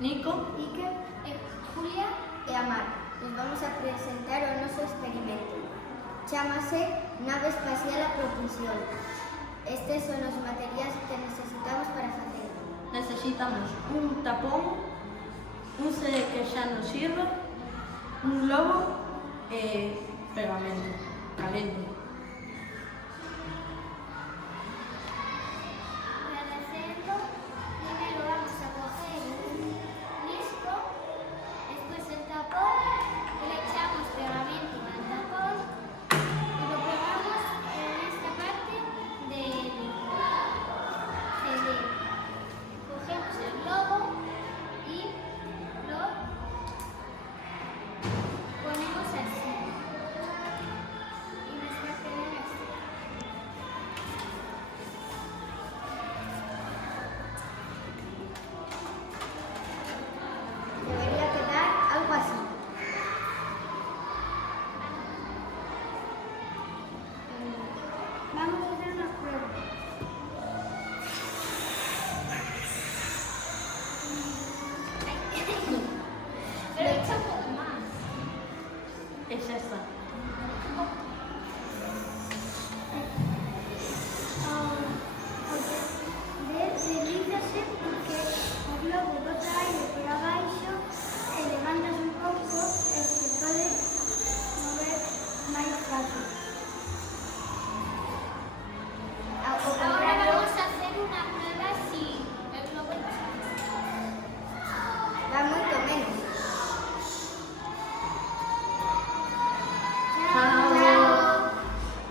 Nico, Iker, Julia e Amar. Nos vamos a presentar o noso experimento. Chámase Nave Espacial a Propulsión. Estes son os materiais que necesitamos para facelo. necesitamos un tapón, un CD que xa nos sirva, un globo e pegamento calente.